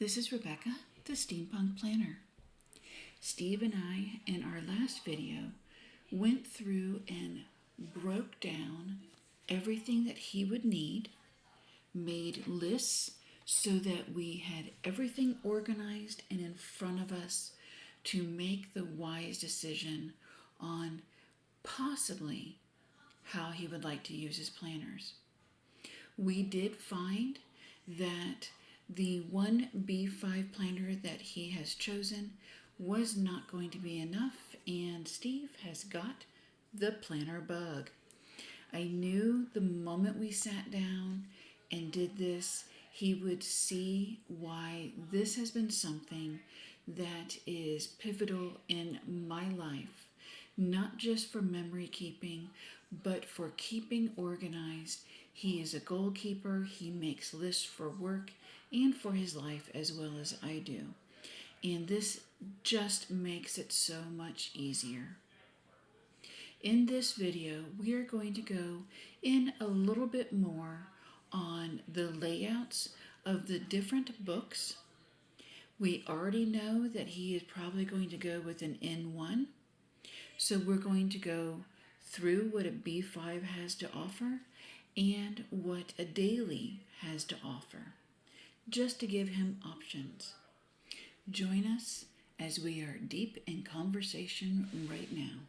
This is Rebecca, the Steampunk Planner. Steve and I, in our last video, went through and broke down everything that he would need, made lists so that we had everything organized and in front of us to make the wise decision on possibly how he would like to use his planners. We did find that the 1B5 planner that he has chosen was not going to be enough, and Steve has got the planner bug. I knew the moment we sat down and did this, he would see why this has been something that is pivotal in my life, not just for memory keeping, but for keeping organized. He is a goal keeper. He makes lists for work and for his life as well as I do. And this just makes it so much easier. In this video, we are going to go in a little bit more on the layouts of the different books. We already know that he is probably going to go with an N1. So we're going to go through what a B5 has to offer and what a daily has to offer, just to give him options. Join us as we are deep in conversation right now.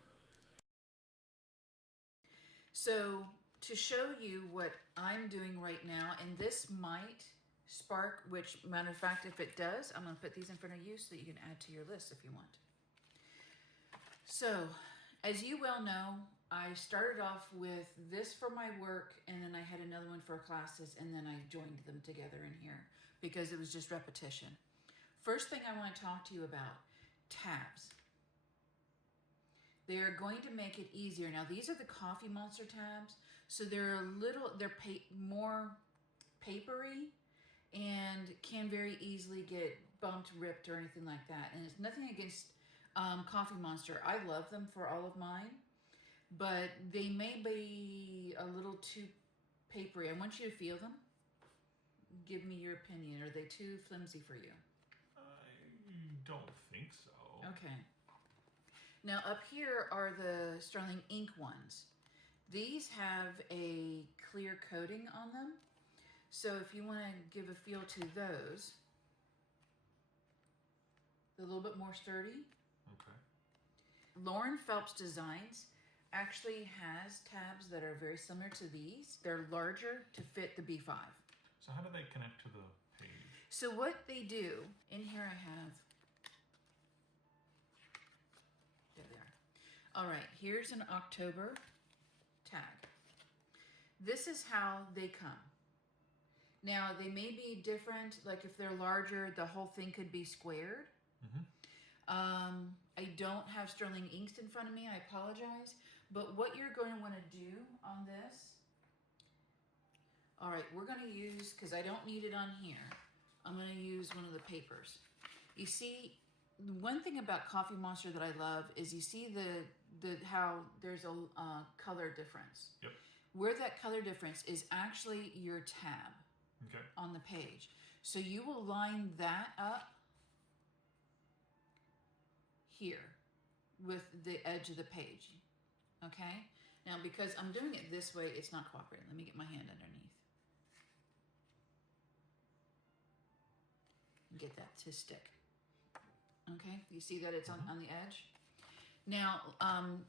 So to show you what I'm doing right now, and this might spark, which matter of fact, if it does, I'm going to put these in front of you so that you can add to your list if you want. So, as you well know, I started off with this for my work, and then I had another one for classes, and then I joined them together in here because it was just repetition. First thing I want to talk to you about, tabs. They are going to make it easier. Now, these are the Coffee Monster tabs, so they're more papery and can very easily get bumped, ripped, or anything like that. And it's nothing against Coffee Monster. I love them for all of mine, but they may be a little too papery. I want you to feel them. Give me your opinion. Are they too flimsy for you? I don't think so. Okay. Now up here are the Sterling Ink ones. These have a clear coating on them. So if you want to give a feel to those, they're a little bit more sturdy. Okay. Lauren Phelps Designs actually has tabs that are very similar to these. They're larger to fit the B5. So how do they connect to the page? So what they do, in here I have, there they are. All right, here's an October tag. This is how they come. Now, they may be different, like if they're larger, the whole thing could be squared. I don't have Sterling inks in front of me, I apologize. But what you're going to want to do on this, all right, we're going to use, because I don't need it on here, I'm going to use one of the papers. You see, one thing about Coffee Monster that I love is you see how there's a color difference. Yep. Where that color difference is actually your tab. Okay. On the page. So you will line that up here with the edge of the page. Okay? Now, because I'm doing it this way, it's not cooperating. Let me get my hand underneath. Get that to stick. Okay? You see that it's on the edge? Now,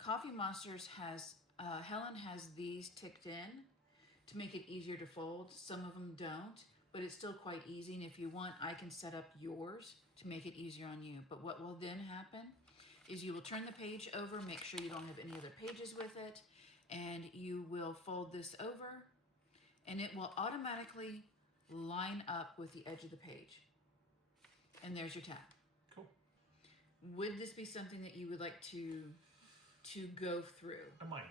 Coffee Monsters has, Helen has these ticked in to make it easier to fold. Some of them don't, but it's still quite easy. And if you want, I can set up yours to make it easier on you. But what will then happen is you will turn the page over, make sure you don't have any other pages with it, and you will fold this over, and it will automatically line up with the edge of the page. And there's your tab. Cool. Would this be something that you would like to go through? I might.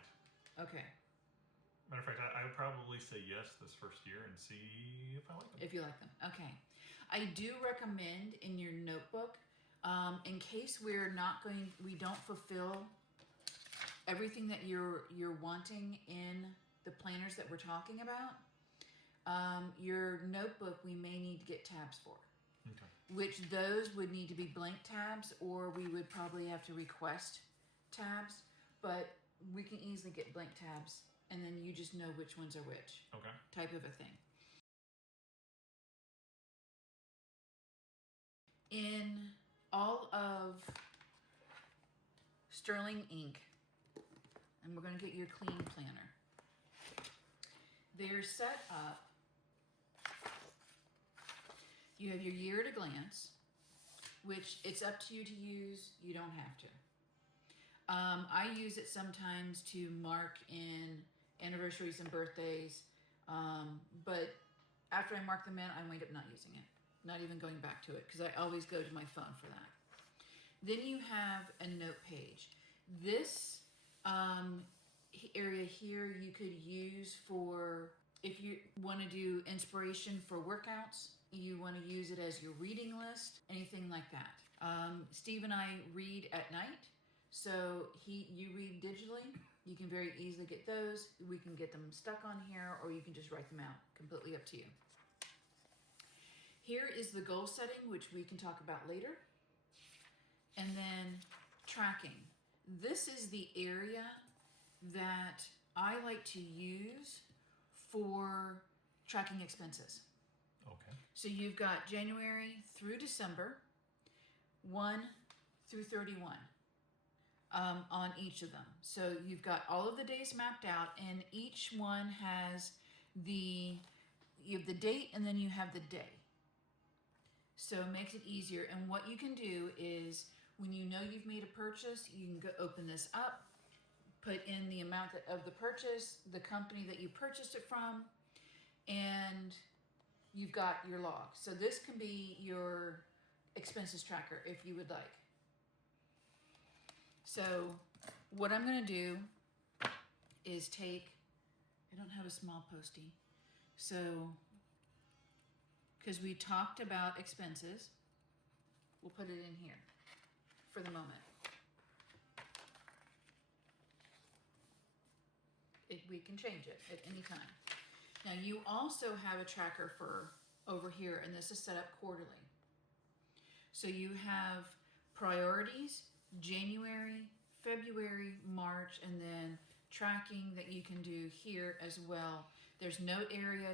Okay. Matter of fact, I would probably say yes this first year and see if I like them. If you like them. Okay. I do recommend in your notebook, in case we don't fulfill everything that you're wanting in the planners that we're talking about, your notebook we may need to get tabs for. Okay. which those would need to be blank tabs, or we would probably have to request tabs, but we can easily get blank tabs, and then you just know which ones are which. Okay. Type of a thing. In all of Sterling ink, and we're going to get your clean planner, they're set up. You have your year at a glance, which it's up to you to use. You don't have to. I use it sometimes to mark in anniversaries and birthdays, but after I mark them in, I wind up not using it, not even going back to it, because I always go to my phone for that. Then you have a note page. This area here you could use for if you want to do inspiration for workouts, you want to use it as your reading list, anything like that. Steve and I read at night, so you read digitally. You can very easily get those. We can get them stuck on here, or you can just write them out. Completely up to you. Here is the goal setting, which we can talk about later. And then tracking. This is the area that I like to use for tracking expenses. Okay. So you've got January through December, 1 through 31 on each of them. So you've got all of the days mapped out, and each one has you have the date and then you have the day. So it makes it easier. And what you can do is when you know you've made a purchase, you can go open this up, put in the amount of the purchase, the company that you purchased it from, and you've got your log. So this can be your expenses tracker if you would like. So what I'm going to do is I don't have a small postie. So, because we talked about expenses, we'll put it in here for the moment. We can change it at any time. Now you also have a tracker for over here, and this is set up quarterly. So you have priorities, January, February, March, and then tracking that you can do here as well. There's note area,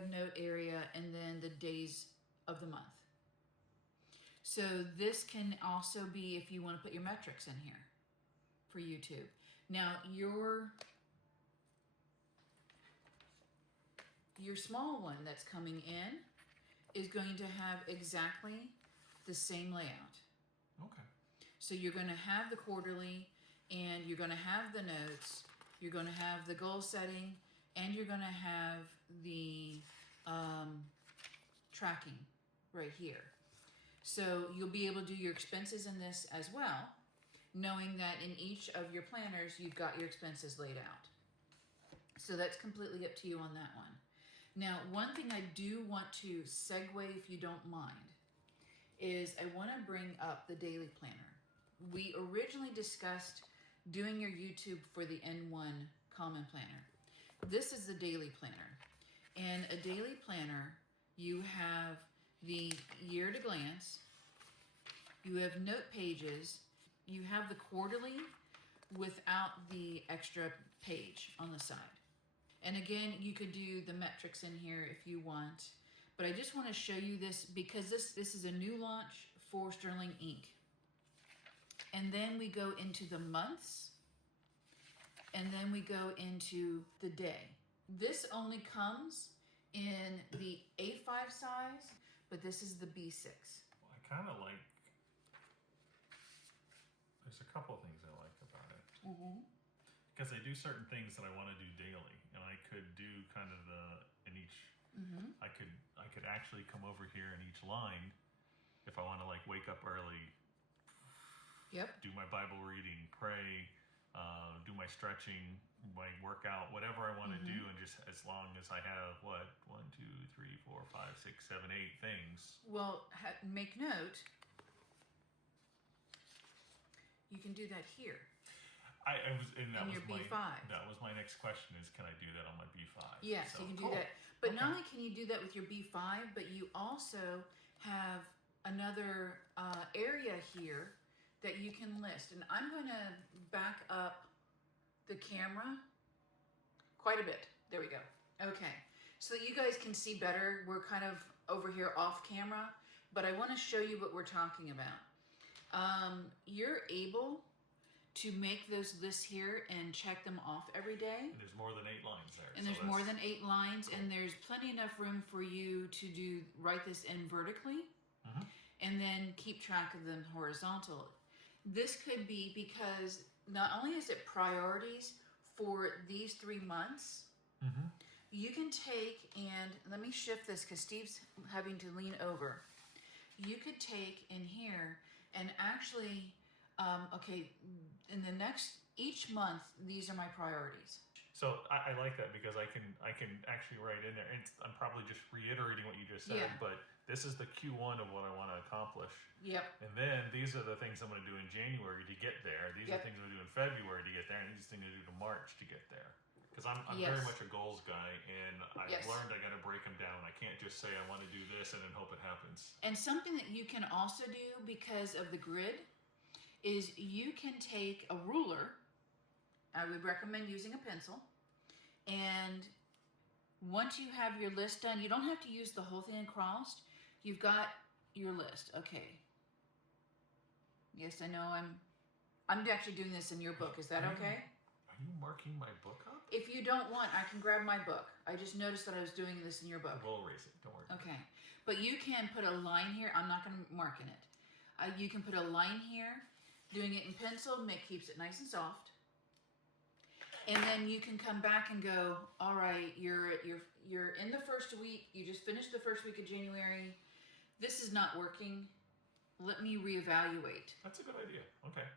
and then the days of the month. So this can also be if you want to put your metrics in here for YouTube. Now your small one that's coming in is going to have exactly the same layout. Okay. So you're going to have the quarterly, and you're going to have the notes, you're going to have the goal setting, and you're going to have the tracking right here. So you'll be able to do your expenses in this as well, knowing that in each of your planners, you've got your expenses laid out. So that's completely up to you on that one. Now, one thing I do want to segue, if you don't mind, is I want to bring up the daily planner. We originally discussed doing your YouTube for the N1 Common Planner. This is the daily planner. And a daily planner, you have the year at a glance, you have note pages, you have the quarterly without the extra page on the side. And again, you could do the metrics in here if you want, but I just want to show you this because this is a new launch for Sterling Ink. And then we go into the months, and then we go into the day. This only comes in the A5 size, but this is the B6. Well, I kind of like, there's a couple of things I like about it. Mm-hmm. Because I do certain things that I want to do daily, and I could do kind of in each. Mm-hmm. I could actually come over here in each line, if I want to like wake up early. Yep. Do my Bible reading, pray, do my stretching, my workout, whatever I want to do, and just as long as I have 1, 2, 3, 4, 5, 6, 7, 8 things. Well, make note. You can do that here. I was, and that in was your my B5. That was my next question: is can I do that on my B5? Yes, So, you can do cool. that. But Okay. not only can you do that with your B5, but you also have another area here that you can list. And I'm going to back up the camera quite a bit. There we go. Okay. So that you guys can see better. We're kind of over here off camera, but I want to show you what we're talking about. You're able to make those lists here and check them off every day. And there's more than 8 lines there. And there's more than 8 lines, cool. And there's plenty enough room for you to write this in vertically, and then keep track of them horizontal. This could be because not only is it priorities for these 3 months, you can take, and let me shift this because Steve's having to lean over. You could take in here and actually, okay, in the next, each month, these are my priorities. So I like that because I can actually write in there. I'm probably just reiterating what you just said, but this is the Q1 of what I want to accomplish. Yep. And then these are the things I'm going to do in January to get there. These are things I'm going to do in February to get there, and these things I'm going to do in March to get there. Because I'm very much a goals guy, and I've learned I got to break them down. I can't just say I want to do this and then hope it happens. And something that you can also do because of the grid is you can take a ruler. I would recommend using a pencil. And once you have your list done, you don't have to use the whole thing across. You've got your list. Okay. Yes, I know I'm actually doing this in your book. Is that okay? Are you marking my book up? If you don't want, I can grab my book. I just noticed that I was doing this in your book. We'll erase it. Don't worry. Okay. But you can put a line here. I'm not going to mark in it. You can put a line here. Doing it in pencil keeps it nice and soft. And then you can come back and go, all right, you're in the first week. You just finished the first week of January. This is not working. Let me reevaluate. That's a good idea. Okay.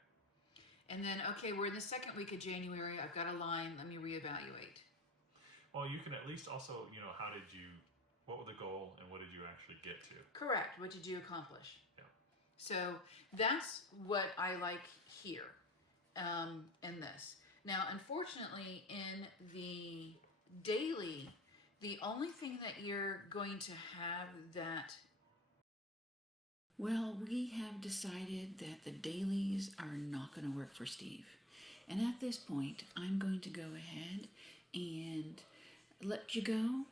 And then, okay, we're in the second week of January. I've got a line. Let me reevaluate. Well, you can at least also, what was the goal and what did you actually get to? Correct. What did you accomplish? Yeah. So that's what I like here in this. Now, unfortunately, in the daily, the only thing that you're going to have that... Well, we have decided that the dailies are not going to work for Steve. And at this point, I'm going to go ahead and let you go.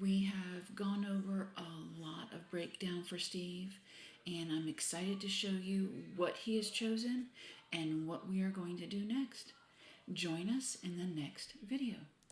We have gone over a lot of breakdown for Steve, and I'm excited to show you what he has chosen and what we are going to do next. Join us in the next video.